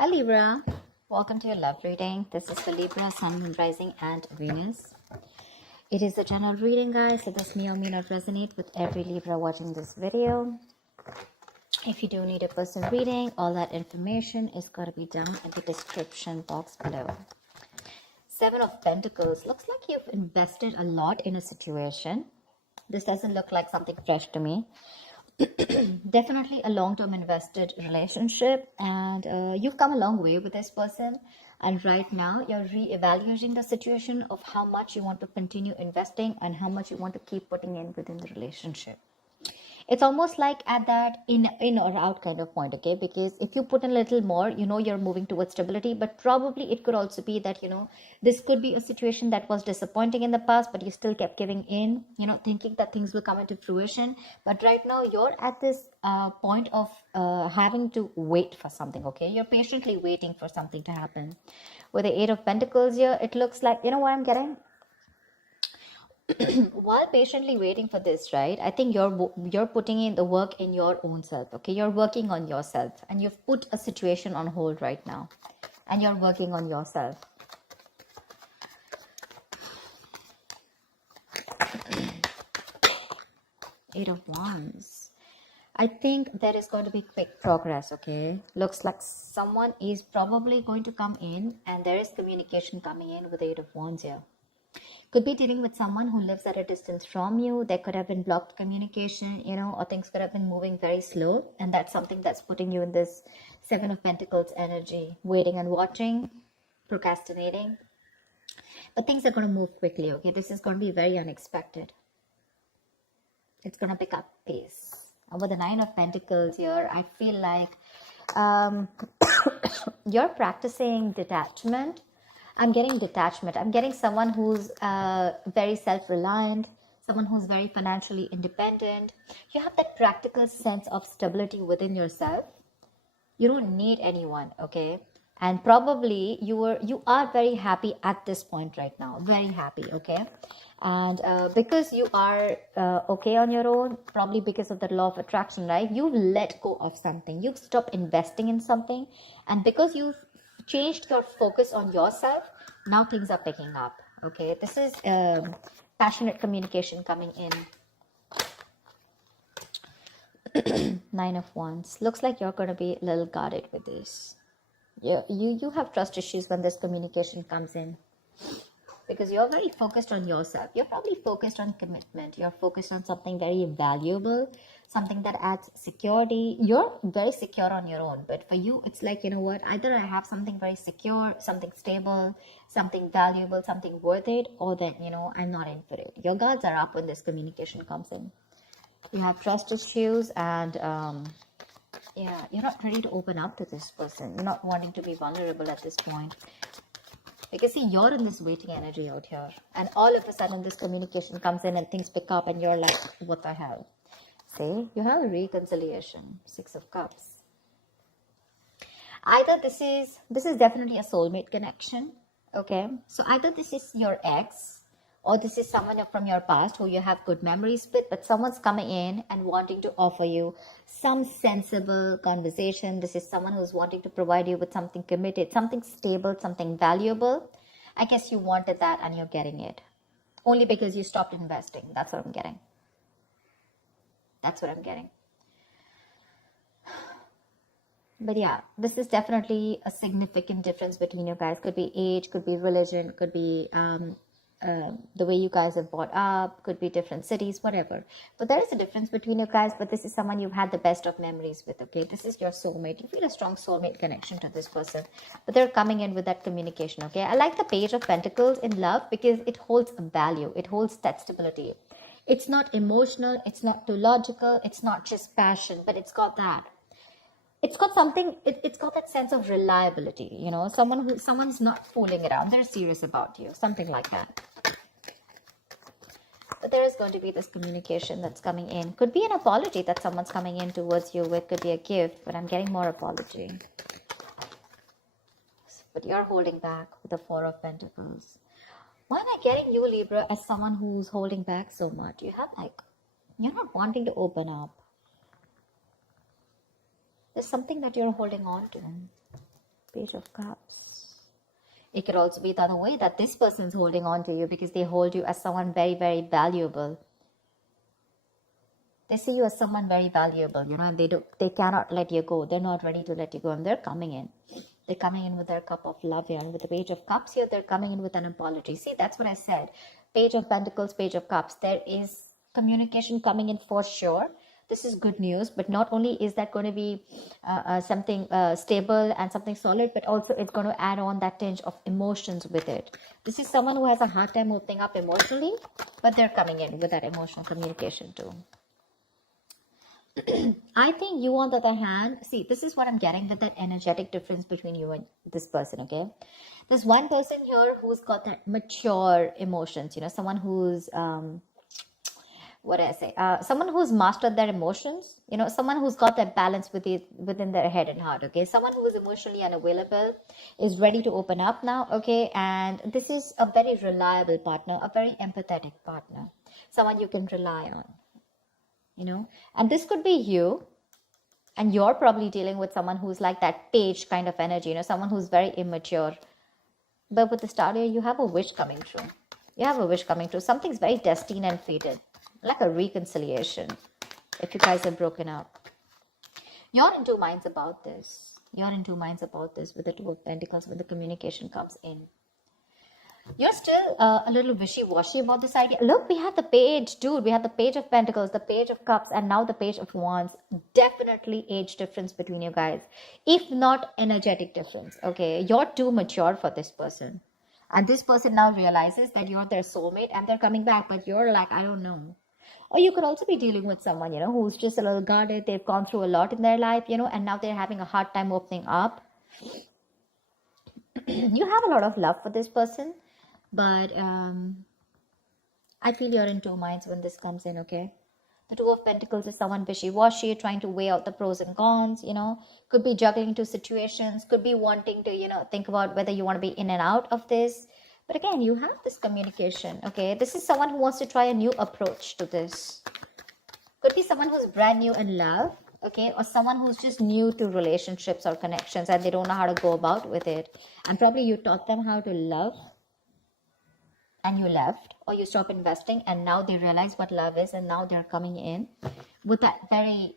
Hi Libra, welcome to your love reading. This is for Libra, Sun, Moon, Rising and Venus. It is a general reading, guys, so this may or may not resonate with every Libra watching this video. If you do need a personal reading, all that information is going to be down in the description box below. Seven of Pentacles. Looks like you've invested a lot in a situation. This doesn't look like something fresh to me. Definitely a long-term invested relationship, and you've come a long way with this person, and right now you're re-evaluating the situation of how much you want to continue investing and how much you want to keep putting in within the relationship. It's almost like at that in or out kind of point, okay? Because if you put in a little more, you're moving towards stability, but probably it could also be that, this could be a situation that was disappointing in the past, but you still kept giving in, thinking that things will come into fruition. But right now you're at this point of having to wait for something, okay? You're patiently waiting for something to happen. With the Eight of Pentacles here, it looks like, you know what I'm getting? While patiently waiting for this, right, I think you're putting in the work in your own self, okay? You're working on yourself, and you've put a situation on hold right now, and you're working on yourself. Eight of Wands. I think there is going to be quick progress, okay? Looks like someone is probably going to come in, and there is communication coming in with the Eight of Wands here. Could be dealing with someone who lives at a distance from you. There could have been blocked communication, or things could have been moving very slow. And that's something that's putting you in this Seven of Pentacles energy, waiting and watching, procrastinating. But things are going to move quickly, okay? This is going to be very unexpected. It's going to pick up pace. And with the Nine of Pentacles here, I feel like you're practicing detachment. I'm getting detachment. I'm getting someone who's very self-reliant, someone who's very financially independent. You have that practical sense of stability within yourself. You don't need anyone, okay? And probably you are very happy at this point right now. Very happy, okay? And because you are okay on your own, probably because of the law of attraction, right? You've let go of something. You've stopped investing in something. And because you've changed your focus on yourself, now things are picking up, okay? This is passionate communication coming in. Nine of Wands. Looks like you're going to be a little guarded with this. You have trust issues when this communication comes in, because you're very focused on yourself. You're probably focused on commitment. You're focused on something very valuable, something that adds security. You're very secure on your own, but for you, it's like, you know what? Either I have something very secure, something stable, something valuable, something worth it, or then, I'm not in for it. Your guards are up when this communication comes in. You have trust issues, and you're not ready to open up to this person. You're not wanting to be vulnerable at this point. Because see, you're in this waiting energy out here, and all of a sudden this communication comes in and things pick up, and you're like, what the hell? See, you have a reconciliation. Six of Cups. Either this is definitely a soulmate connection, okay? So either this is your ex, or this is someone from your past who you have good memories with, but someone's coming in and wanting to offer you some sensible conversation. This is someone who's wanting to provide you with something committed, something stable, something valuable. I guess you wanted that and you're getting it. Only because you stopped investing. That's what I'm getting. That's what I'm getting. But yeah, this is definitely a significant difference between you guys. Could be age, could be religion, could be the way you guys have brought up, could be different cities, whatever. But there is a difference between you guys, but this is someone you've had the best of memories with, okay? This is your soulmate. You feel a strong soulmate connection to this person, but they're coming in with that communication, okay? I like the Page of Pentacles in love because it holds a value. It holds that stability. It's not emotional. It's not too logical. It's not just passion, but it's got that. It's got something, it's got that sense of reliability, someone's not fooling around. They're serious about you, something like that. But there is going to be this communication that's coming in. Could be an apology that someone's coming in towards you with, could be a gift, but I'm getting more apology. But you're holding back with the Four of Pentacles. Why am I getting you, Libra, as someone who's holding back so much? You're not wanting to open up. There's something that you're holding on to. Page of Cups. It could also be the other way, that this person is holding on to you because they hold you as someone very, very valuable. They see you as someone very valuable, you know, and they cannot let you go. They're not ready to let you go, and they're coming in. They're coming in with their cup of love here. And with the Page of Cups here, they're coming in with an apology. See, that's what I said. Page of Pentacles, Page of Cups. There is communication coming in for sure. This is good news, but not only is that going to be something stable and something solid, but also it's going to add on that tinge of emotions with it. This is someone who has a hard time opening up emotionally, but they're coming in with that emotional communication too. I think you, on the other hand, see, this is what I'm getting with that energetic difference between you and this person, okay? There's one person here who's got that mature emotions, you know, someone who's, what do I say? Someone who's mastered their emotions, you know, someone who's got that balance within their head and heart, okay? Someone who is emotionally unavailable is ready to open up now, okay? And this is a very reliable partner, a very empathetic partner, someone you can rely on. You know, and this could be you, and you're probably dealing with someone who's like that page kind of energy, you know, someone who's very immature. But with the star here, you have a wish coming true. You have a wish coming true. Something's very destined and fated, like a reconciliation. If you guys are broken up, you're in two minds about this. You're in two minds about this with the Two of Pentacles when the communication comes in. You're still a little wishy-washy about this idea. Look, we have the page, dude. We have the Page of Pentacles, the Page of Cups, and now the Page of Wands. Definitely age difference between you guys. If not energetic difference, okay? You're too mature for this person. And this person now realizes that you're their soulmate and they're coming back. But you're like, I don't know. Or you could also be dealing with someone, you know, who's just a little guarded. They've gone through a lot in their life, you know, and now they're having a hard time opening up. You have a lot of love for this person. But I feel you're in two minds when this comes in, okay? The Two of Pentacles is someone wishy-washy, trying to weigh out the pros and cons, you know. Could be juggling two situations, could be wanting to, you know, think about whether you want to be in and out of this. But again, you have this communication, okay? This is someone who wants to try a new approach to this. Could be someone who's brand new in love, okay? Or someone who's just new to relationships or connections and they don't know how to go about with it. And probably you taught them how to love, and you left, or you stopped investing, and now they realize what love is, and now they're coming in with that very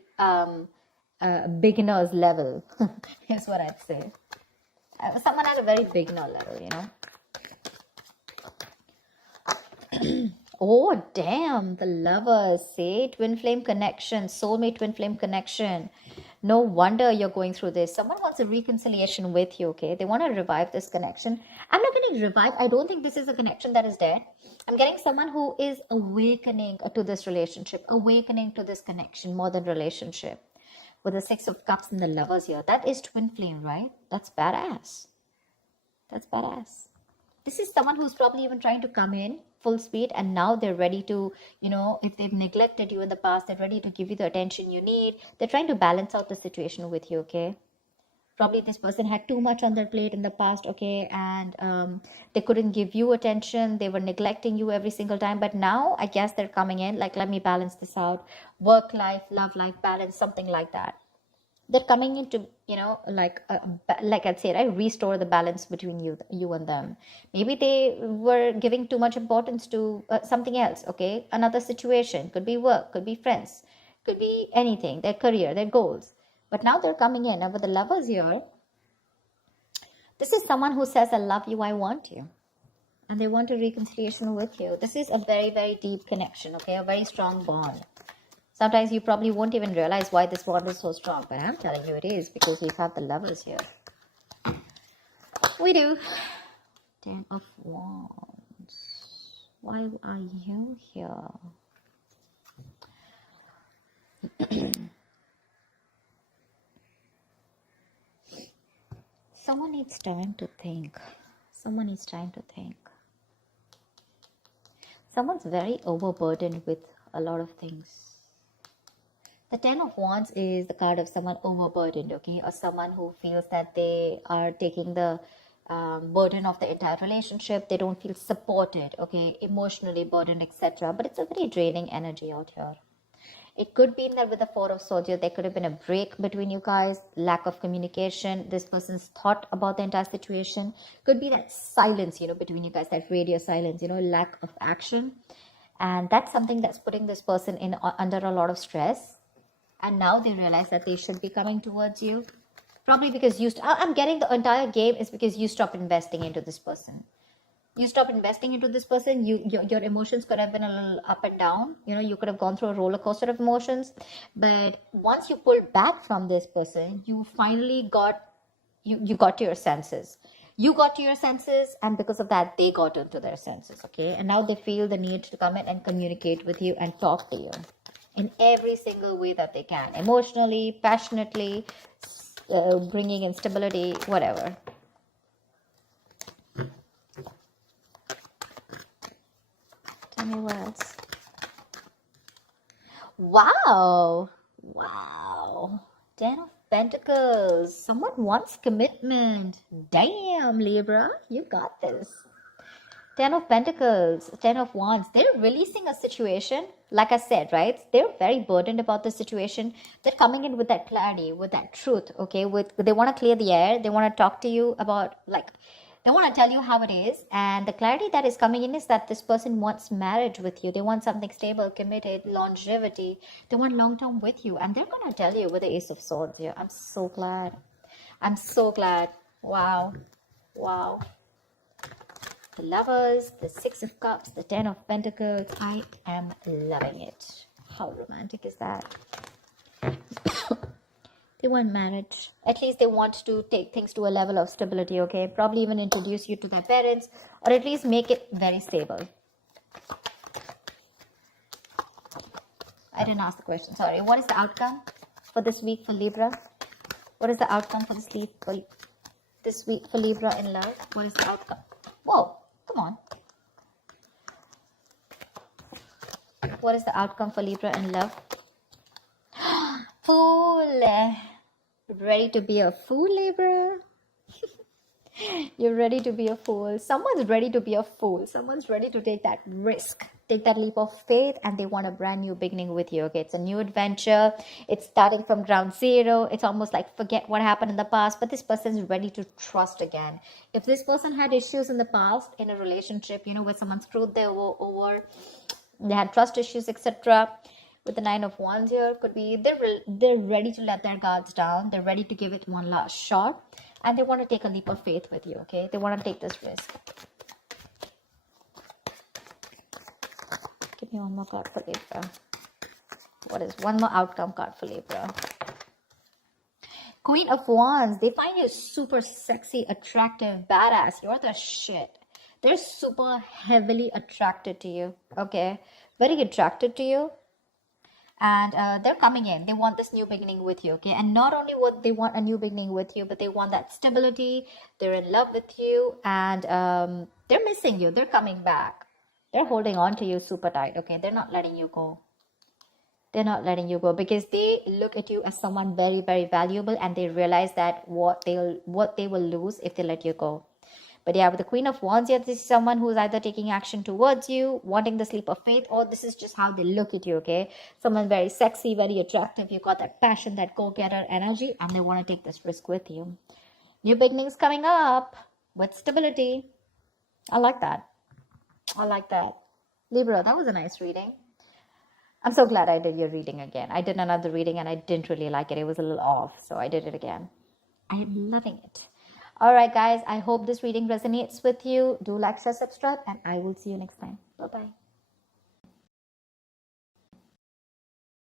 beginner's level, is what I'd say. Someone at a very beginner level, you know. Oh, damn, the Lovers, say, twin flame connection, soulmate twin flame connection. No wonder you're going through this. Someone wants a reconciliation with you, okay? They want to revive this connection. I'm not getting revived. I don't think this is a connection that is dead. I'm getting someone who is awakening to this relationship, awakening to this connection more than relationship. With the Six of Cups and the Lovers here. That is twin flame, right? That's badass. That's badass. This is someone who's probably even trying to come in full speed, and now they're ready to, you know, if they've neglected you in the past, they're ready to give you the attention you need. They're trying to balance out the situation with you, okay? Probably this person had too much on their plate in the past, okay, and they couldn't give you attention. They were neglecting you every single time, but now I guess they're coming in like, let me balance this out. Work life, love life balance, something like that. They're coming in to, you know, like I'd say, right, restore the balance between you and them. Maybe they were giving too much importance to something else, okay? Another situation, could be work, could be friends, could be anything, their career, their goals. But now they're coming in. And with the Lovers here, this is someone who says, I love you, I want you. And they want a reconciliation with you. This is a very, very deep connection, okay? A very strong bond. Sometimes you probably won't even realize why this bond is so strong. But I'm telling you it is, because we have the Lovers here. We do. 10 of Wands. Why are you here? Someone needs time to think. Someone needs time to think. Someone's very overburdened with a lot of things. The 10 of Wands is the card of someone overburdened, okay? Or someone who feels that they are taking the burden of the entire relationship. They don't feel supported, okay? Emotionally burdened, etc. But it's a very draining energy out here. It could be in that with the Four of Swords here, there could have been a break between you guys, lack of communication. This person's thought about the entire situation. Could be that silence, between you guys, that radio silence, lack of action. And that's something that's putting this person in under a lot of stress. And now they realize that they should be coming towards you. Probably because I'm getting the entire game is because you stop investing into this person. You stop investing into this person. Your emotions could have been a little up and down. You could have gone through a roller coaster of emotions. But once you pulled back from this person, you finally you got to your senses. You got to your senses, and because of that, they got into their senses, okay? And now they feel the need to come in and communicate with you and talk to you in every single way that they can. Emotionally, passionately, bringing in stability, whatever. Tell me what else. Wow. Ten of Pentacles. Someone wants commitment. Damn, Libra, you got this. Ten of Pentacles, Ten of Wands. They're releasing a situation. Like I said, right? They're very burdened about the situation. They're coming in with that clarity, with that truth, okay? They want to clear the air. They want to talk to you about, they want to tell you how it is. And the clarity that is coming in is that this person wants marriage with you. They want something stable, committed, longevity. They want long-term with you. And they're going to tell you with the Ace of Swords here. I'm so glad. I'm so glad. Wow. The Lovers, the Six of Cups, the Ten of Pentacles. I am loving it. How romantic is that? They want marriage. At least they want to take things to a level of stability, okay? Probably even introduce you to their parents, or at least make it very stable. I didn't ask the question, sorry. What is the outcome for this week for Libra? What is the outcome for this week for Libra in love? What is the outcome? Whoa, come on. What is the outcome for Libra in love? Fool. Ready to be a fool, Libra? You're ready to be a fool. Someone's ready to be a fool. Someone's ready to take that risk, take that leap of faith, and they want a brand new beginning with you. Okay, it's a new adventure. It's starting from ground zero. It's almost like forget what happened in the past, but this person's ready to trust again. If this person had issues in the past in a relationship, where someone screwed them over, they had trust issues, etc. With the Nine of Wands here, could be they're ready to let their guards down. They're ready to give it one last shot. And they want to take a leap of faith with you, okay? They want to take this risk. Give me one more card for Libra. What is one more outcome card for Libra? Queen of Wands. They find you super sexy, attractive, badass. You're the shit. They're super heavily attracted to you, okay? Very attracted to you. And they're coming in. They want this new beginning with you, okay? And not only what they want a new beginning with you, but they want that stability. They're in love with you, and they're missing you. They're coming back. They're holding on to you super tight, okay? They're not letting you go. They're not letting you go because they look at you as someone very, very valuable, and they realize that what they will lose if they let you go. But yeah, with the Queen of Wands here, this is someone who's either taking action towards you, wanting the leap of faith, or this is just how they look at you, okay? Someone very sexy, very attractive. You got that passion, that go-getter energy, and they want to take this risk with you. New beginnings coming up with stability. I like that. I like that. Libra, that was a nice reading. I'm so glad I did your reading again. I did another reading and I didn't really like it. It was a little off, so I did it again. I am loving it. Alright guys, I hope this reading resonates with you. Do like, share, subscribe, and I will see you next time. Bye-bye.